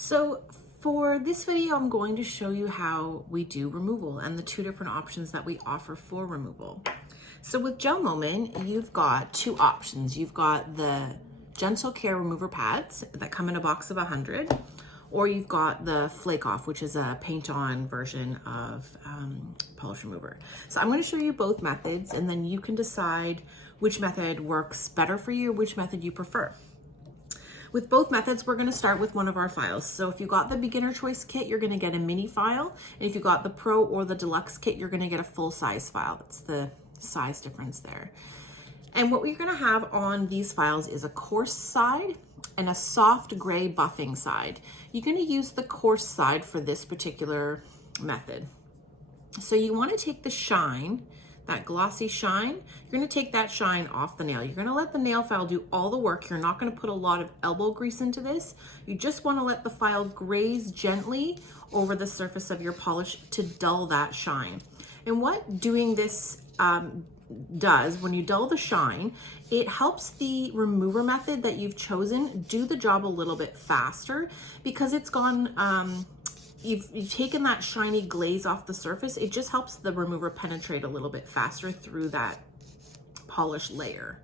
So for this video, I'm going to show you how we do removal and the two different options that we offer for removal. So with GelMoment, you've got two options. You've got the Gentle Care Remover Pads that come in a box of 100, or you've got the Flake Off, which is a paint-on version of polish remover. So I'm going to show you both methods, and then you can decide which method works better for you, which method you prefer. With both methods, we're going to start with one of our files. So if you got the beginner choice kit, you're going to get a mini file. And if you got the pro or the deluxe kit, you're going to get a full size file. That's the size difference there. And what we're going to have on these files is a coarse side and a soft gray buffing side. You're going to use the coarse side for this particular method. So you want to take the shine, that glossy shine, you're going to take that shine off the nail. You're going to let the nail file do all the work. You're not going to put a lot of elbow grease into this. You just want to let the file graze gently over the surface of your polish to dull that shine. And what doing this does, when you dull the shine, it helps the remover method that you've chosen do the job a little bit faster because it's gone, you've taken that shiny glaze off the surface. It just helps the remover penetrate a little bit faster through that polish layer.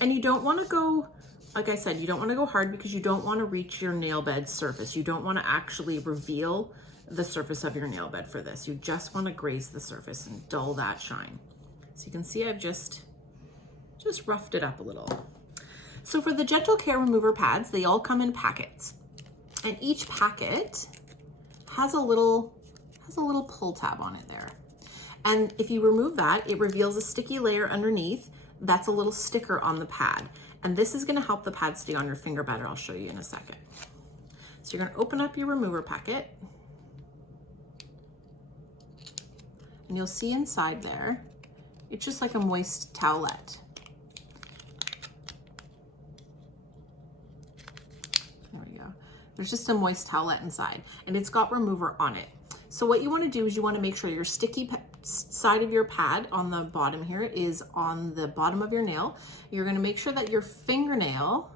And you don't want to go, like I said, you don't want to go hard because you don't want to reach your nail bed surface. You don't want to actually reveal the surface of your nail bed for this. You just want to graze the surface and dull that shine. So you can see I've just roughed it up a little. So for the Gentle Care Remover Pads, they all come in packets. And each packet has a little pull tab on it there. And if you remove that, it reveals a sticky layer underneath. That's a little sticker on the pad. And this is going to help the pad stay on your finger better. I'll show you in a second. So you're going to open up your remover packet. And you'll see inside there, it's just like a moist towelette. There we go. There's just a moist towelette inside, and it's got remover on it. So what you want to do is you want to make sure your sticky side of your pad on the bottom here is on the bottom of your nail. You're going to make sure that your fingernail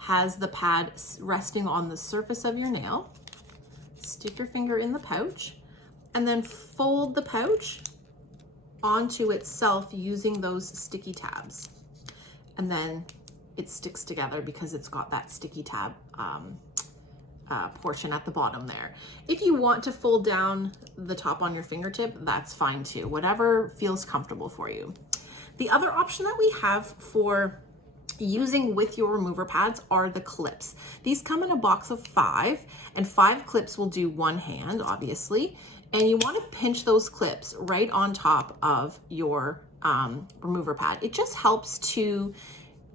has the pad resting on the surface of your nail. Stick your finger in the pouch and then fold the pouch onto itself using those sticky tabs. And then it sticks together because it's got that sticky tab portion at the bottom there. If you want to fold down the top on your fingertip, that's fine too. Whatever feels comfortable for you. The other option that we have for using with your remover pads are the clips. These come in a box of 5, and 5 clips will do one hand, obviously. And you want to pinch those clips right on top of your remover pad. It just helps to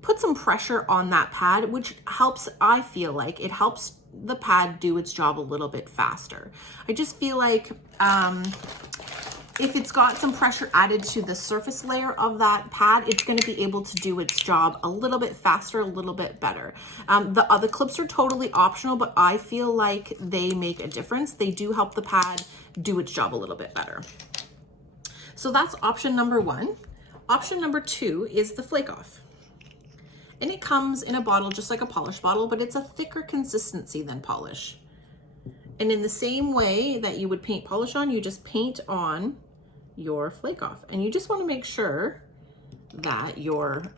put some pressure on that pad, which helps, I feel like, it helps the pad do its job a little bit faster. I just feel like if it's got some pressure added to the surface layer of that pad, it's going to be able to do its job a little bit faster, a little bit better. The other clips are totally optional, but I feel like they make a difference. They do help the pad do its job a little bit better. So that's option number 1. Option number 2 is the Flake Off. And it comes in a bottle just like a polish bottle, but it's a thicker consistency than polish. And in the same way that you would paint polish on, you just paint on your Flake Off. And you just want to make sure that your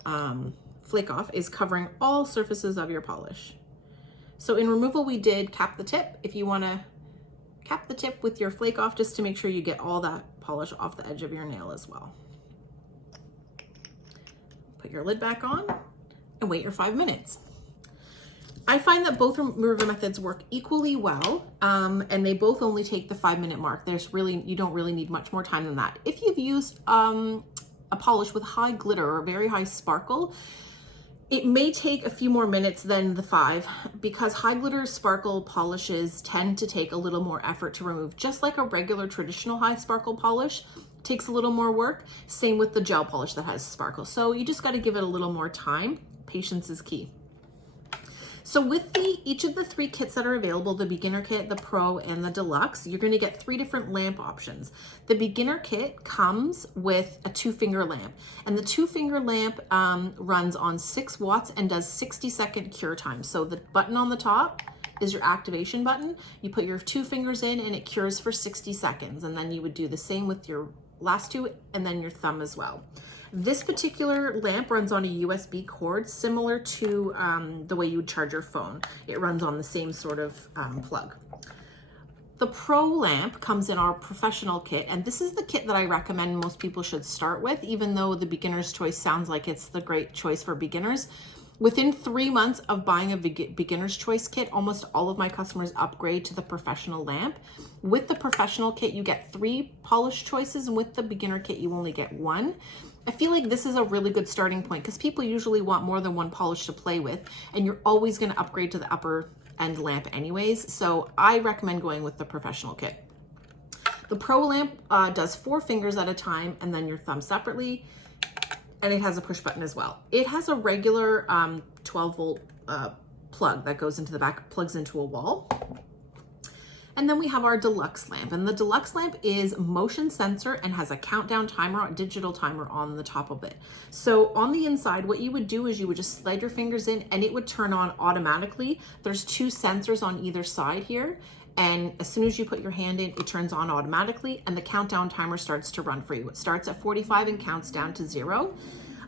Flake Off is covering all surfaces of your polish. So in removal, we did cap the tip. If you want to cap the tip with your Flake Off just to make sure you get all that polish off the edge of your nail as well. Put your lid back on and wait your 5 minutes. I find that both remover methods work equally well, and they both only take the 5-minute mark. You don't really need much more time than that. If you've used a polish with high glitter or very high sparkle, it may take a few more minutes than the 5 because high glitter sparkle polishes tend to take a little more effort to remove. Just like a regular traditional high sparkle polish takes a little more work, same with the gel polish that has sparkle. So you just got to give it a little more time. Patience is key. So with each of the 3 kits that are available, the beginner kit, the pro, and the deluxe, you're going to get 3 different lamp options. The beginner kit comes with a 2-finger lamp, and the 2-finger lamp runs on 6 watts and does 60-second cure time. So the button on the top is your activation button. You put your 2 fingers in and it cures for 60 seconds. And then you would do the same with your last 2 and then your thumb as well. This particular lamp runs on a USB cord, similar to the way you would charge your phone. It runs on the same sort of plug. The Pro lamp comes in our professional kit, and this is the kit that I recommend most people should start with, even though the beginner's choice sounds like it's the great choice for beginners. Within 3 months of buying a beginner's choice kit, almost all of my customers upgrade to the professional lamp. With the professional kit, you get 3 polish choices, and with the beginner kit, you only get 1. I feel like this is a really good starting point because people usually want more than 1 polish to play with, and you're always going to upgrade to the upper end lamp anyways. So I recommend going with the professional kit. The Pro lamp does 4 fingers at a time and then your thumb separately, and it has a push button as well. It has a regular 12 volt plug that goes into the back, plugs into a wall. And then we have our deluxe lamp, and the deluxe lamp is motion sensor and has a countdown timer, a digital timer on the top of it. So on the inside, what you would do is you would just slide your fingers in and it would turn on automatically. There's 2 sensors on either side here. And as soon as you put your hand in, it turns on automatically and the countdown timer starts to run for you. It starts at 45 and counts down to 0.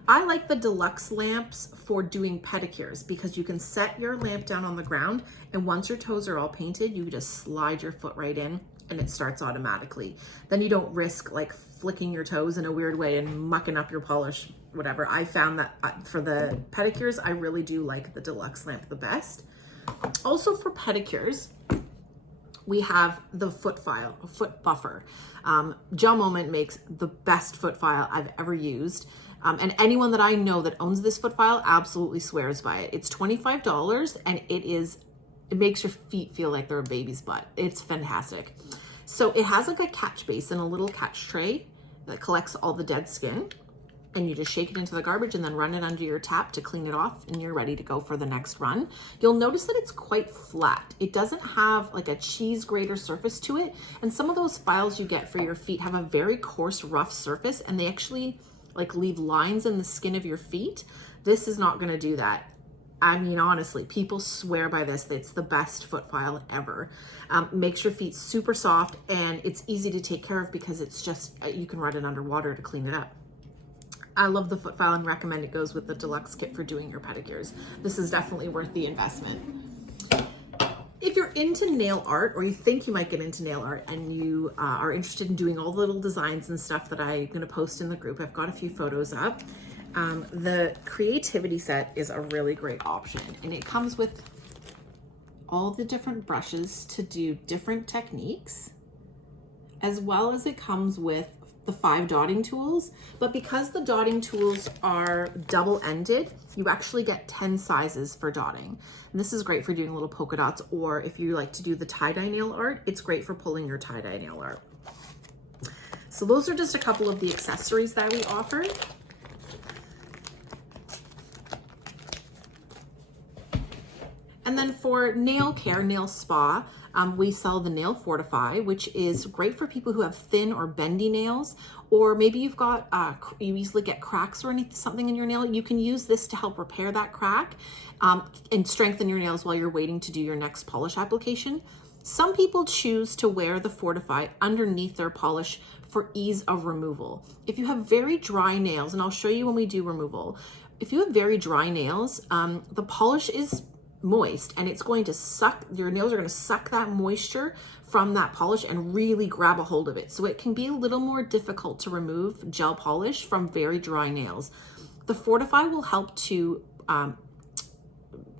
I like the deluxe lamps for doing pedicures because you can set your lamp down on the ground, and once your toes are all painted, you just slide your foot right in and it starts automatically. Then you don't risk like flicking your toes in a weird way and mucking up your polish, whatever. I found that for the pedicures, I really do like the deluxe lamp the best. Also for pedicures, we have the foot buffer. GelMoment makes the best foot file I've ever used. And anyone that I know that owns this foot file absolutely swears by it. It's $25 and it makes your feet feel like they're a baby's butt. It's fantastic. So it has like a catch basin, a little catch tray that collects all the dead skin, and you just shake it into the garbage and then run it under your tap to clean it off, and you're ready to go for the next run. You'll notice that it's quite flat. It doesn't have like a cheese grater surface to it. And some of those files you get for your feet have a very coarse, rough surface, and they actually like leave lines in the skin of your feet. This is not gonna do that. I mean, honestly, people swear by this. It's the best foot file ever. Makes your feet super soft, and it's easy to take care of because it's just, you can run it under water to clean it up. I love the foot file and recommend it goes with the deluxe kit for doing your pedicures. This is definitely worth the investment. If you're into nail art, or you think you might get into nail art, and you are interested in doing all the little designs and stuff that I'm gonna post in the group, I've got a few photos up. The creativity set is a really great option, and it comes with all the different brushes to do different techniques, as well as it comes with the 5 dotting tools. But because the dotting tools are double-ended, you actually get 10 sizes for dotting. And this is great for doing little polka dots, or if you like to do the tie-dye nail art, it's great for pulling your tie-dye nail art. So those are just a couple of the accessories that we offer. And then for nail care, nail spa, we sell the Nail Fortify, which is great for people who have thin or bendy nails, or maybe you've got, you easily get cracks or something in your nail. You can use this to help repair that crack and strengthen your nails while you're waiting to do your next polish application. Some people choose to wear the Fortify underneath their polish for ease of removal. If you have very dry nails, and I'll show you when we do removal, if you have very dry nails, the polish is moist and it's going to suck, your nails are going to suck that moisture from that polish and really grab a hold of it. So it can be a little more difficult to remove gel polish from very dry nails. The Fortify will help to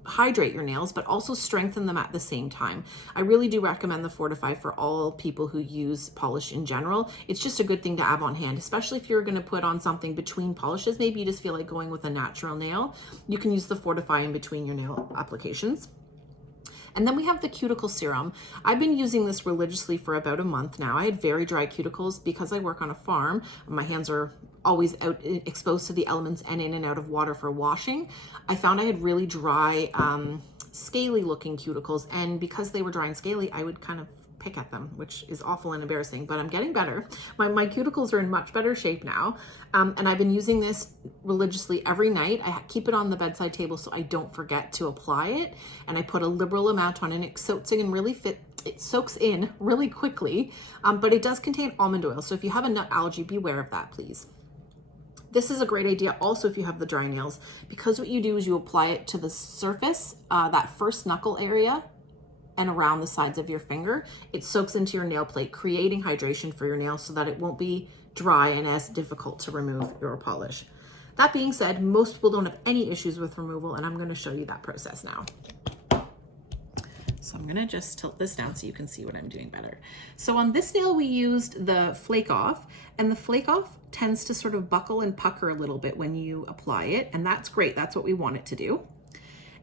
hydrate your nails, but also strengthen them at the same time. I really do recommend the Fortify for all people who use polish in general. It's just a good thing to have on hand, especially if you're going to put on something between polishes. Maybe you just feel like going with a natural nail. You can use the Fortify in between your nail applications. And then we have the cuticle serum. I've been using this religiously for about a month now. I had very dry cuticles because I work on a farm. My hands are always out exposed to the elements and in and out of water for washing. I found I had really dry, scaly looking cuticles, and because they were dry and scaly, I would kind of pick at them, which is awful and embarrassing, but I'm getting better. My cuticles are in much better shape now. And I've been using this religiously every night. I keep it on the bedside table so I don't forget to apply it. And I put a liberal amount on, and it soaks in really quickly, but it does contain almond oil. So if you have a nut allergy, beware of that, please. This is a great idea also if you have the dry nails, because what you do is you apply it to the surface, that first knuckle area, and around the sides of your finger. It soaks into your nail plate, creating hydration for your nails so that it won't be dry and as difficult to remove your polish. That being said, most people don't have any issues with removal, and I'm going to show you that process now. So I'm gonna just tilt this down so you can see what I'm doing better. So on this nail, we used the Flake Off, and the Flake Off tends to sort of buckle and pucker a little bit when you apply it, and that's great. That's what we want it to do.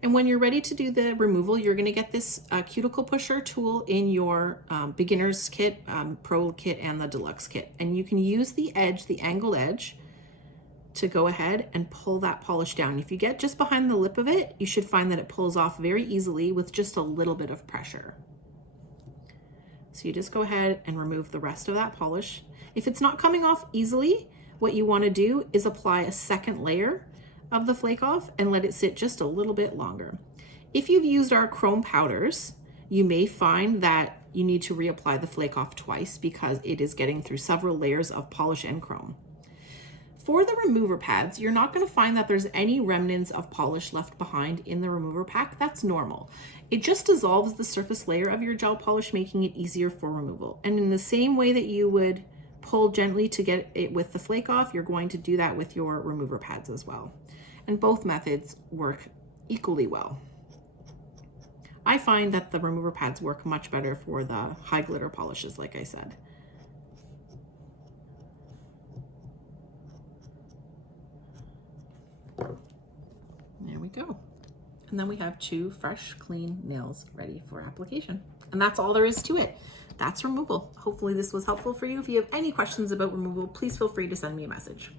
And when you're ready to do the removal, you're gonna get this cuticle pusher tool in your beginner's kit, pro kit, and the deluxe kit. And you can use the edge, the angled edge, to go ahead and pull that polish down. If you get just behind the lip of it, you should find that it pulls off very easily with just a little bit of pressure. So you just go ahead and remove the rest of that polish. If it's not coming off easily, what you want to do is apply a second layer of the Flake Off and let it sit just a little bit longer. If you've used our chrome powders, you may find that you need to reapply the Flake Off twice because it is getting through several layers of polish and chrome. For the remover pads, you're not going to find that there's any remnants of polish left behind in the remover pack. That's normal. It just dissolves the surface layer of your gel polish, making it easier for removal. And in the same way that you would pull gently to get it with the Flake Off, you're going to do that with your remover pads as well. And both methods work equally well. I find that the remover pads work much better for the high glitter polishes, like I said. There we go. And then we have 2 fresh, clean nails ready for application. And that's all there is to it. That's removal. Hopefully this was helpful for you. If you have any questions about removal, please feel free to send me a message.